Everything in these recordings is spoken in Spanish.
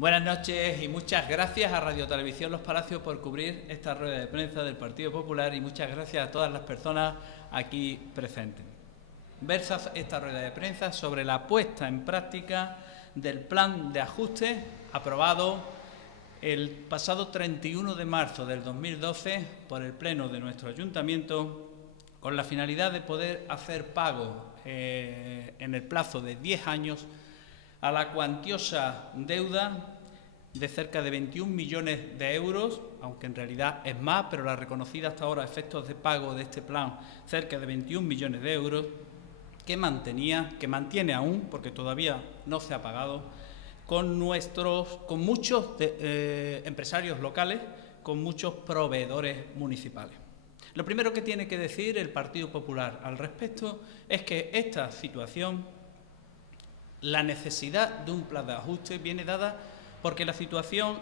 Buenas noches y muchas gracias a Radio Televisión Los Palacios por cubrir esta rueda de prensa del Partido Popular y muchas gracias a todas las personas aquí presentes. Versa esta rueda de prensa sobre la puesta en práctica del plan de ajuste aprobado el pasado 31 de marzo del 2012 por el Pleno de nuestro Ayuntamiento con la finalidad de poder hacer pago en el plazo de 10 años a la cuantiosa deuda de cerca de 21 millones de euros, aunque en realidad es más, pero la reconocida hasta ahora a efectos de pago de este plan, cerca de 21 millones de euros, que mantiene aún, porque todavía no se ha pagado, con muchos empresarios locales, con muchos proveedores municipales. Lo primero que tiene que decir el Partido Popular al respecto es que esta situación, la necesidad de un plan de ajuste, viene dada porque la situación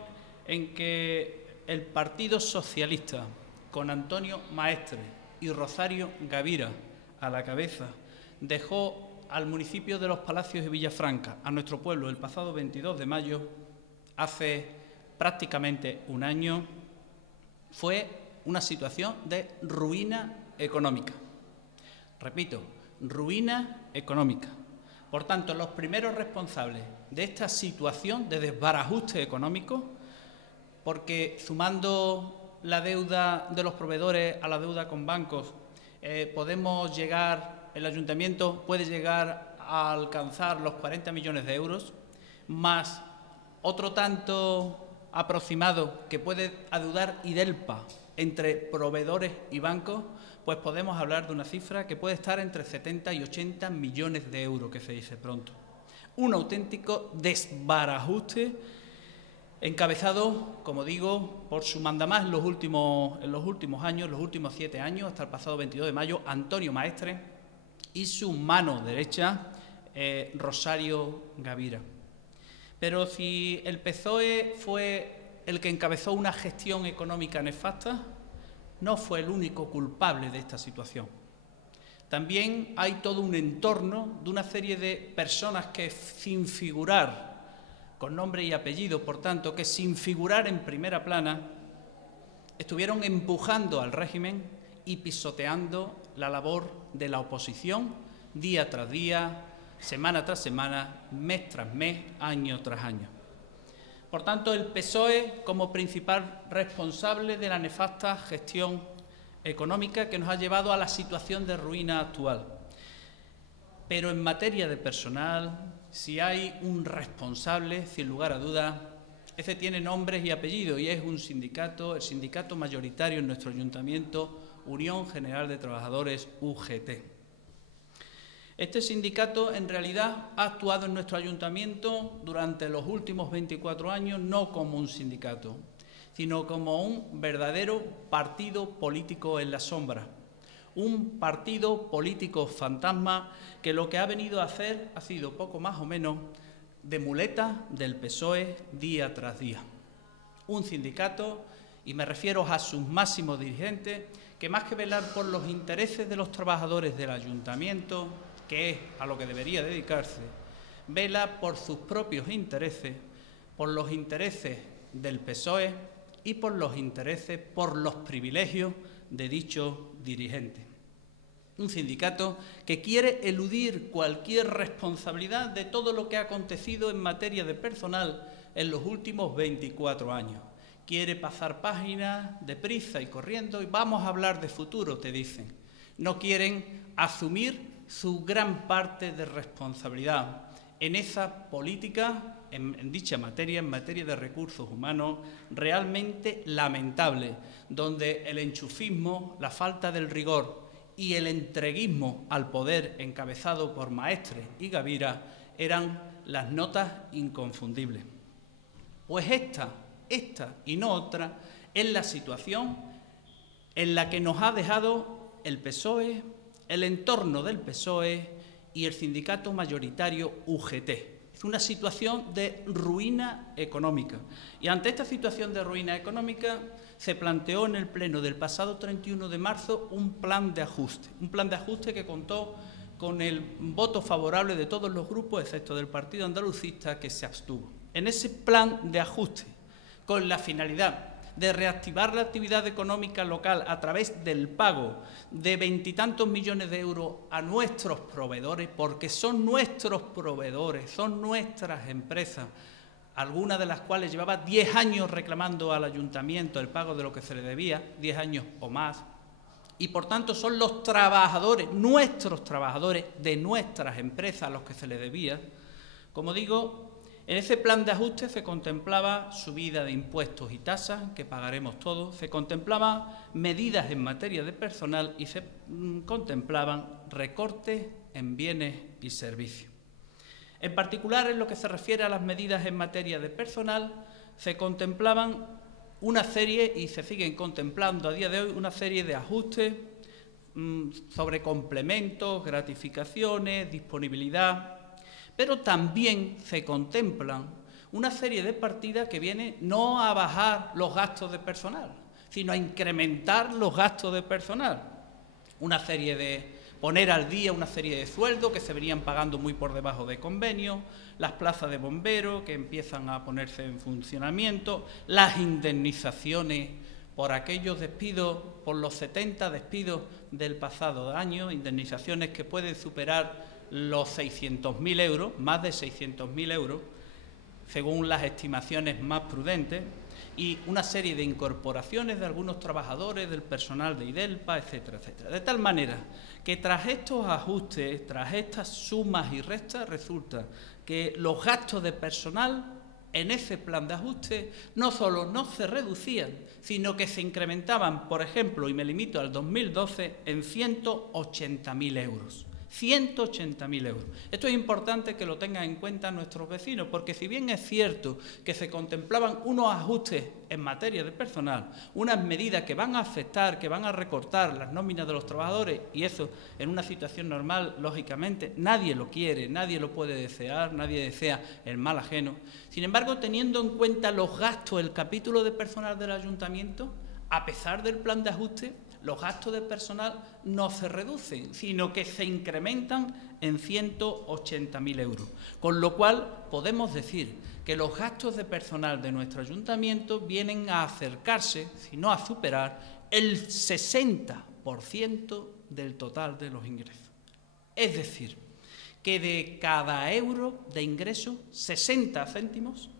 en que el Partido Socialista, con Antonio Maestre y Rosario Gavira a la cabeza, dejó al municipio de Los Palacios y Villafranca, a nuestro pueblo, el pasado 22 de mayo, hace prácticamente un año, fue una situación de ruina económica. Repito, ruina económica. Por tanto, los primeros responsables de esta situación de desbarajuste económico, porque sumando la deuda de los proveedores a la deuda con bancos, el ayuntamiento puede llegar a alcanzar los 40 millones de euros, más otro tanto aproximado que puede adeudar Idelpa entre proveedores y bancos, pues podemos hablar de una cifra que puede estar entre 70 y 80 millones de euros, que se dice pronto. Un auténtico desbarajuste encabezado, como digo, por su mandamás en los últimos años, los últimos 7 años, hasta el pasado 22 de mayo, Antonio Maestre, y su mano derecha, Rosario Gavira. Pero si el PSOE fue el que encabezó una gestión económica nefasta, no fue el único culpable de esta situación. También hay todo un entorno de una serie de personas que, sin figurar con nombre y apellido, por tanto, que sin figurar en primera plana, estuvieron empujando al régimen y pisoteando la labor de la oposición día tras día, semana tras semana, mes tras mes, año tras año. Por tanto, el PSOE como principal responsable de la nefasta gestión económica que nos ha llevado a la situación de ruina actual. Pero en materia de personal, si hay un responsable, sin lugar a dudas, ese tiene nombres y apellidos y es un sindicato, el sindicato mayoritario en nuestro ayuntamiento, Unión General de Trabajadores, UGT. Este sindicato, en realidad, ha actuado en nuestro ayuntamiento durante los últimos 24 años no como un sindicato, sino como un verdadero partido político en la sombra, un partido político fantasma que lo que ha venido a hacer ha sido poco más o menos de muleta del PSOE día tras día. Un sindicato, y me refiero a sus máximos dirigentes, que más que velar por los intereses de los trabajadores del ayuntamiento, que es a lo que debería dedicarse, vela por sus propios intereses, por los intereses del PSOE y por los privilegios de dichos dirigentes. Un sindicato que quiere eludir cualquier responsabilidad de todo lo que ha acontecido en materia de personal en los últimos 24 años. Quiere pasar páginas deprisa y corriendo y vamos a hablar de futuro, te dicen. No quieren asumir su gran parte de responsabilidad en esa política, en dicha materia, en materia de recursos humanos, realmente lamentable, donde el enchufismo, la falta del rigor y el entreguismo al poder encabezado por Maestre y Gavira eran las notas inconfundibles. Pues esta y no otra es la situación en la que nos ha dejado el PSOE, el entorno del PSOE y el sindicato mayoritario UGT. Es una situación de ruina económica. Y ante esta situación de ruina económica se planteó en el Pleno del pasado 31 de marzo un plan de ajuste que contó con el voto favorable de todos los grupos, excepto del Partido Andalucista, que se abstuvo. en ese plan de ajuste con la finalidad de reactivar la actividad económica local a través del pago de 20 y tantos millones de euros a nuestros proveedores, porque son nuestros proveedores, son nuestras empresas, algunas de las cuales llevaba 10 años reclamando al ayuntamiento el pago de lo que se le debía, 10 años o más, y por tanto son los trabajadores, nuestros trabajadores de nuestras empresas los que se les debía. Como digo, en ese plan de ajuste se contemplaba subida de impuestos y tasas, que pagaremos todos, se contemplaban medidas en materia de personal y se contemplaban recortes en bienes y servicios. En particular, en lo que se refiere a las medidas en materia de personal, se contemplaban una serie, y se siguen contemplando a día de hoy, una serie de ajustes sobre complementos, gratificaciones, disponibilidad, pero también se contemplan una serie de partidas que vienen no a bajar los gastos de personal, sino a incrementar los gastos de personal. Una serie de poner al día una serie de sueldos que se venían pagando muy por debajo de convenio, las plazas de bomberos que empiezan a ponerse en funcionamiento, las indemnizaciones por aquellos despidos, por los 70 despidos del pasado año, indemnizaciones que pueden superar los 600.000 euros, más de 600.000 euros, según las estimaciones más prudentes, y una serie de incorporaciones de algunos trabajadores, del personal de IDELPA, etcétera, etcétera. De tal manera que tras estos ajustes, tras estas sumas y restas, resulta que los gastos de personal en ese plan de ajuste no solo no se reducían, sino que se incrementaban, por ejemplo, y me limito al 2012, en 180.000 euros. 180.000 euros. Esto es importante que lo tengan en cuenta nuestros vecinos, porque si bien es cierto que se contemplaban unos ajustes en materia de personal, unas medidas que van a afectar, que van a recortar las nóminas de los trabajadores, y eso en una situación normal, lógicamente, nadie lo quiere, nadie lo puede desear, nadie desea el mal ajeno. Sin embargo, teniendo en cuenta los gastos, el capítulo de personal del ayuntamiento, a pesar del plan de ajuste, los gastos de personal no se reducen, sino que se incrementan en 180.000 euros. Con lo cual, podemos decir que los gastos de personal de nuestro ayuntamiento vienen a acercarse, si no a superar, el 60% del total de los ingresos. Es decir, que de cada euro de ingreso, 60 céntimos,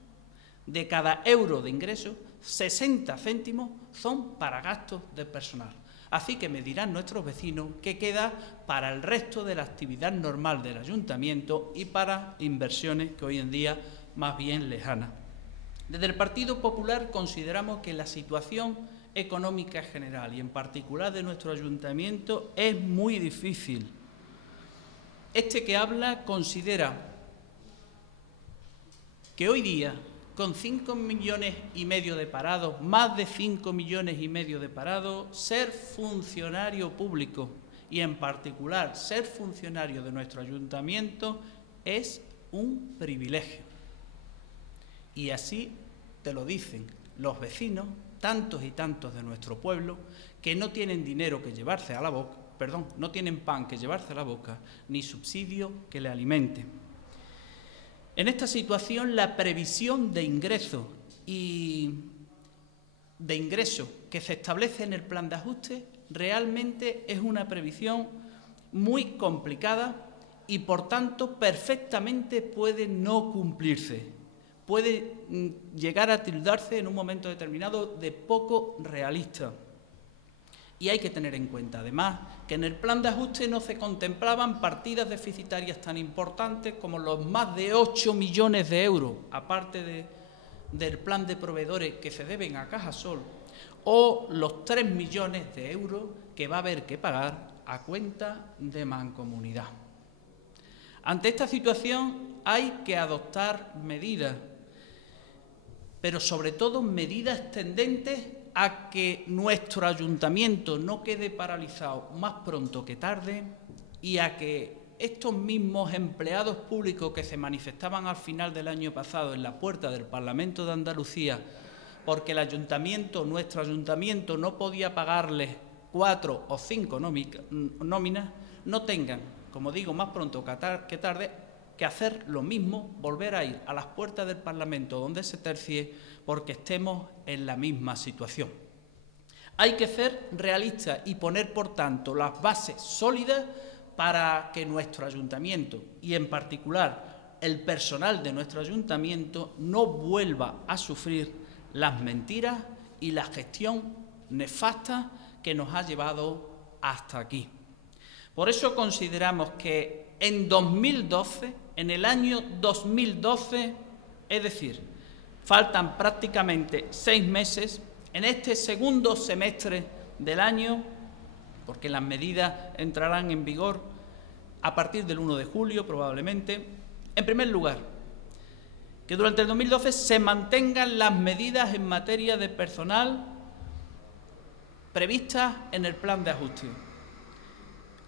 de cada euro de ingreso, 60 céntimos son para gastos de personal. Así que me dirán nuestros vecinos que queda para el resto de la actividad normal del ayuntamiento y para inversiones que hoy en día más bien lejanas. Desde el Partido Popular consideramos que la situación económica general y en particular de nuestro ayuntamiento es muy difícil. Este que habla considera que hoy día, con 5,5 millones de parados, más de 5,5 millones de parados, ser funcionario público y en particular ser funcionario de nuestro ayuntamiento es un privilegio. Y así te lo dicen los vecinos, tantos y tantos de nuestro pueblo, que no tienen dinero que llevarse a la boca, no tienen pan que llevarse a la boca, ni subsidio que le alimente. En esta situación, la previsión de ingresos que se establece en el plan de ajuste realmente es una previsión muy complicada y, por tanto, perfectamente puede no cumplirse. Puede llegar a tildarse en un momento determinado de poco realista. Y hay que tener en cuenta, además, que en el plan de ajuste no se contemplaban partidas deficitarias tan importantes como los más de 8 millones de euros, aparte del plan de proveedores que se deben a Cajasol, o los 3 millones de euros que va a haber que pagar a cuenta de Mancomunidad. Ante esta situación hay que adoptar medidas, pero sobre todo medidas tendentes a que nuestro ayuntamiento no quede paralizado más pronto que tarde y a que estos mismos empleados públicos que se manifestaban al final del año pasado en la puerta del Parlamento de Andalucía porque el ayuntamiento, nuestro ayuntamiento, no podía pagarles 4 o 5 nóminas, no tengan, como digo, más pronto que tarde, que hacer lo mismo, volver a ir a las puertas del Parlamento donde se tercie, porque estemos en la misma situación. Hay que ser realistas y poner, por tanto, las bases sólidas para que nuestro ayuntamiento, y en particular el personal de nuestro ayuntamiento, no vuelva a sufrir las mentiras y la gestión nefasta que nos ha llevado hasta aquí. Por eso consideramos que en 2012, en el año 2012, es decir, faltan prácticamente 6 meses, en este segundo semestre del año, porque las medidas entrarán en vigor a partir del 1 de julio probablemente, en primer lugar, que durante el 2012 se mantengan las medidas en materia de personal previstas en el plan de ajuste.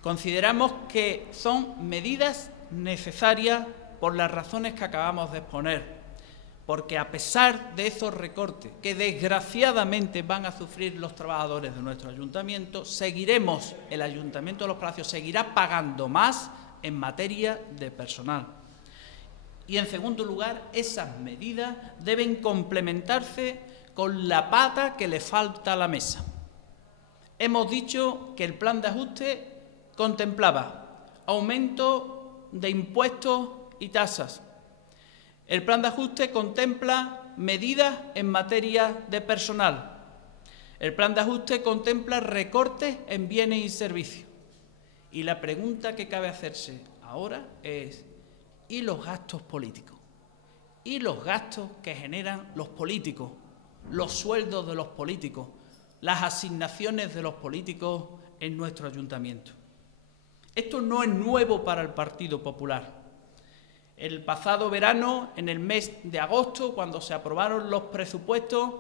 Consideramos que son medidas necesarias por las razones que acabamos de exponer, porque a pesar de esos recortes que desgraciadamente van a sufrir los trabajadores de nuestro ayuntamiento, el Ayuntamiento de Los Palacios seguirá pagando más en materia de personal. Y en segundo lugar, esas medidas deben complementarse con la pata que le falta a la mesa. Hemos dicho que el plan de ajuste contemplaba aumento de impuestos y tasas. El plan de ajuste contempla medidas en materia de personal. El plan de ajuste contempla recortes en bienes y servicios. Y la pregunta que cabe hacerse ahora es: ¿y los gastos políticos? ¿Y los gastos que generan los políticos? Los sueldos de los políticos, las asignaciones de los políticos en nuestro ayuntamiento. Esto no es nuevo para el Partido Popular. El pasado verano, en el mes de agosto, cuando se aprobaron los presupuestos,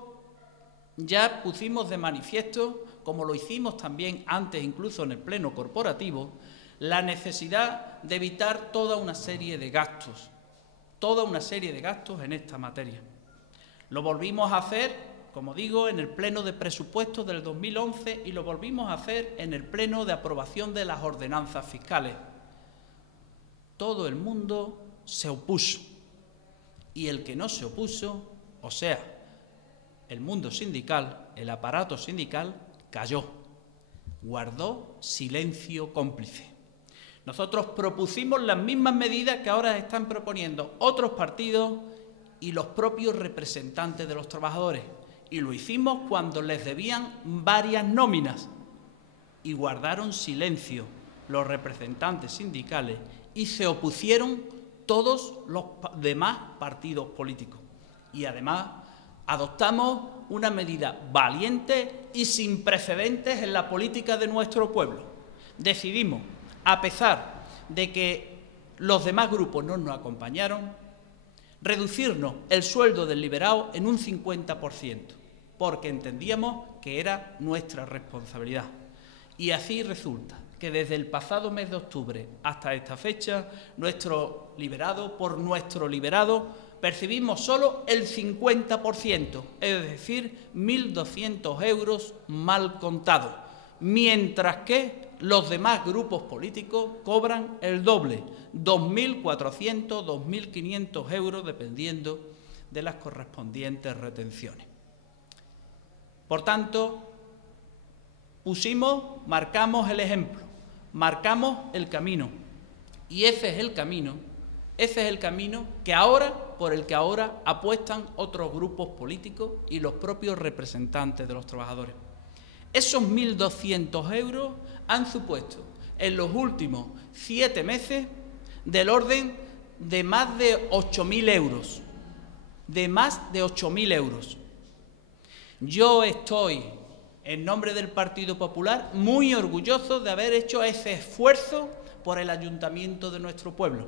ya pusimos de manifiesto, como lo hicimos también antes incluso en el pleno corporativo, la necesidad de evitar toda una serie de gastos en esta materia. Lo volvimos a hacer, como digo, en el pleno de presupuestos del 2011 y lo volvimos a hacer en el pleno de aprobación de las ordenanzas fiscales. Todo el mundo se opuso, y el que no se opuso, o sea, el mundo sindical, el aparato sindical, calló, guardó silencio cómplice. Nosotros propusimos las mismas medidas que ahora están proponiendo otros partidos y los propios representantes de los trabajadores, y lo hicimos cuando les debían varias nóminas, y guardaron silencio los representantes sindicales y se opusieron todos los demás partidos políticos. Y además adoptamos una medida valiente y sin precedentes en la política de nuestro pueblo. Decidimos, a pesar de que los demás grupos no nos acompañaron, reducirnos el sueldo del liberado en un 50%, porque entendíamos que era nuestra responsabilidad. Y así resulta que desde el pasado mes de octubre hasta esta fecha, por nuestro liberado, percibimos solo el 50%, es decir, 1.200 euros mal contados, mientras que los demás grupos políticos cobran el doble, 2.400, 2.500 euros, dependiendo de las correspondientes retenciones. Por tanto, marcamos el ejemplo, marcamos el camino, y ese es el camino por el que ahora apuestan otros grupos políticos y los propios representantes de los trabajadores. Esos 1.200 euros han supuesto en los últimos 7 meses del orden de más de 8.000 euros. Yo estoy, en nombre del Partido Popular, muy orgulloso de haber hecho ese esfuerzo por el ayuntamiento de nuestro pueblo.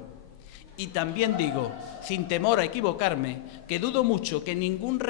Y también digo, sin temor a equivocarme, que dudo mucho que ningún